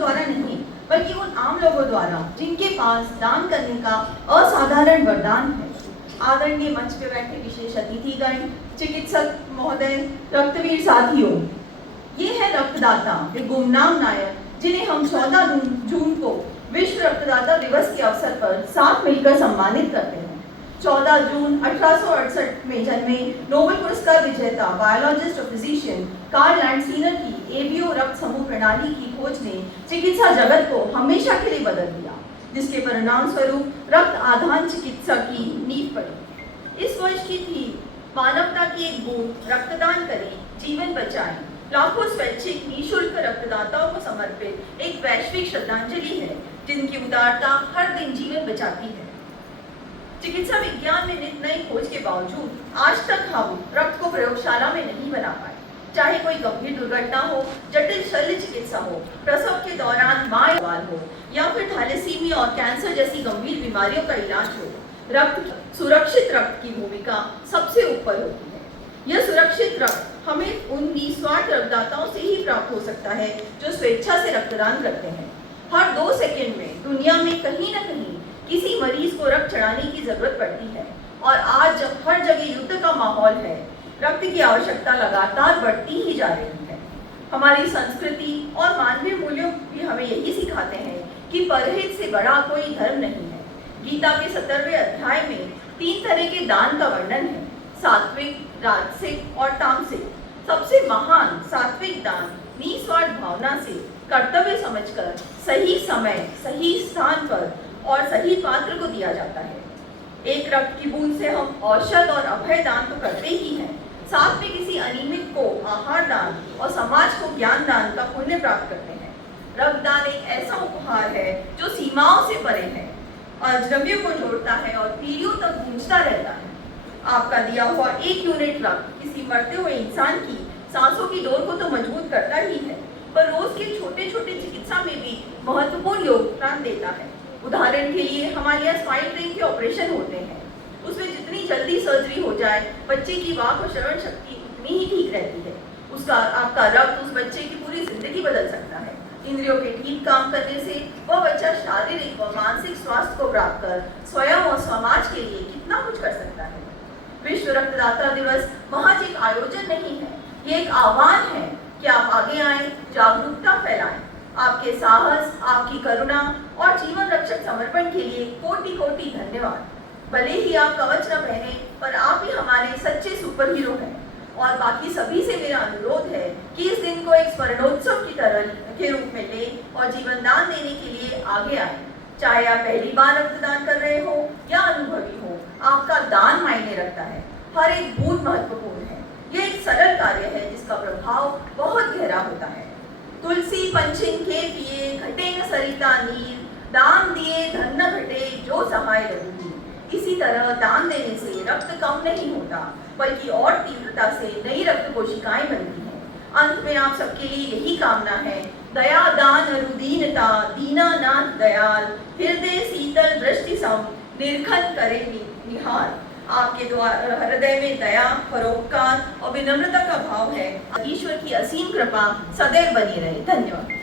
द्वारा नहीं, बल्कि उन आम लोगों द्वारा जिनके पास दान करने का असाधारण वरदान है। आदरणीय मंच पे बैठे विशेष अतिथिगण, चिकित्सक महोदय, रक्तवीर साथियों, ये है रक्तदाता, वे गुमनाम नायक जिन्हें हम 14 जून को विश्व रक्तदाता दिवस के अवसर पर साथ मिलकर सम्मानित करते हैं। 14 जून 1868 में जन्मे नोबेल पुरस्कार विजेता बायोलॉजिस्ट और फिजिशियन कार्ल लैंडसीनर की एबीओ रक्त समूह प्रणाली की खोज ने चिकित्सा जगत को हमेशा के लिए बदल दिया, जिसके परिणाम स्वरूप रक्त आधान चिकित्सा की नींव पड़ी। इस वर्ष की थीम मानवता की एक बूंद रक्तदान करें, जीवन बचाएं, लाखों स्वैच्छिक निःशुल्क रक्तदाताओं को समर्पित एक वैश्विक श्रद्धांजलि है, जिनकी उदारता हर दिन जीवन बचाती है। चिकित्सा विज्ञान में नित नई खोज के बावजूद आज तक हम रक्त को प्रयोगशाला में नहीं बना पाए। चाहे कोई गंभीर दुर्घटना हो, जटिल शल्य चिकित्सा हो, प्रसव के दौरान मां हो, या फिर थैलेसीमिया और कैंसर जैसी गंभीर बीमारियों का इलाज हो, सुरक्षित रक्त की भूमिका सबसे ऊपर होती है। यह सुरक्षित रक्त हमें उन निस्वार्थ रक्तदाताओं से ही प्राप्त हो सकता है जो स्वेच्छा से रक्तदान करते हैं। हर 2 सेकंड में दुनिया में कहीं न कहीं किसी मरीज को रक्त चढ़ाने की जरूरत पड़ती है, और आज जब हर जगह युद्ध का माहौल है, रक्त की आवश्यकता लगातार बढ़ती ही जा रही है। हमारी संस्कृति और मानवीय मूल्यों भी हमें यही सिखाते हैं कि परहेज से बड़ा कोई धर्म नहीं है। गीता के 17वें अध्याय में 3 तरह के दान का वर्णन है, सात्विक, राजसिक और तामसिक। सबसे महान सात्विक दान निस्वार्थ भावना से कर्तव्य समझकर सही समय, सही स्थान पर और सही पात्र को दिया जाता है। एक रक्त की बूंद से हम औषध और अभय दान तो करते ही हैं, साथ में किसी अनिमित को आहार दान और समाज को ज्ञान दान का पुण्य प्राप्त करते हैं। रक्तदान एक ऐसा उपहार है जो सीमाओं से परे है, अजनबियों को जोड़ता है और पीढ़ियों तक गूंजता रहता है। आपका दिया हुआ 1 यूनिट रक्त किसी मरते हुए इंसान की सांसों की डोर को तो मजबूत करता ही है, पर रोज के छोटे छोटे चिकित्सा में भी महत्वपूर्ण योगदान देता है। उदाहरण के लिए हमारे यहाँ स्पाइन ट्रेन के ऑपरेशन होते हैं, उसमें जितनी जल्दी सर्जरी हो जाए, बच्चे की वाक और श्रवण शक्ति उतनी ही ठीक रहती है। उसका आपका रक्त उस बच्चे की पूरी जिंदगी बदल सकता है। इंद्रियों के ठीक काम करने से वह बच्चा शारीरिक व मानसिक स्वास्थ्य को प्राप्त कर स्वयं और समाज के लिए कितना कुछ कर सकता है। विश्व रक्तदाता दिवस महज एक आयोजन नहीं है, ये एक आह्वान है कि आप आगे आए, जागरूकता फैलाएं। आपके साहस, आपकी करुणा और जीवन रक्षक समर्पण के लिए कोटि कोटि धन्यवाद। भले ही आप कवच न पहने, पर आप ही हमारे सच्चे सुपर हीरो हैं। और बाकी सभी से मेरा अनुरोध है कि इस दिन को एक स्वर्णोत्सव की तरह के रूप में लें और जीवन दान देने के लिए आगे आए। चाहे आप पहली बार रक्तदान कर रहे हो या अनुभवी हो, आपका दान मायने रखता है। हर एक बूंद महत्वपूर्ण है। यह एक सरल कार्य है जिसका प्रभाव बहुत गहरा होता है। तुलसी पंचिन के पिए, घटे न सरिता नीर, दान दिए धन न घटे, जो सहाय रघुवीर। इसी तरह दान देने से रक्त कम नहीं होता, बल्कि और तीव्रता से नई रक्त कोशिकाएं बनती हैं। अंत में आप सबके लिए यही कामना है, दया दान अरुदीनता, दीनानाथ दयाल, हृदय शीतल दृष्टि सम, निर्खन करे निहार। आपके द्वारा हृदय में दया, परोपकार और विनम्रता का भाव है। ईश्वर की असीम कृपा सदैव बनी रहे। धन्यवाद।